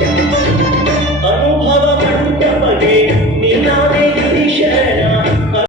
Thank yes. you.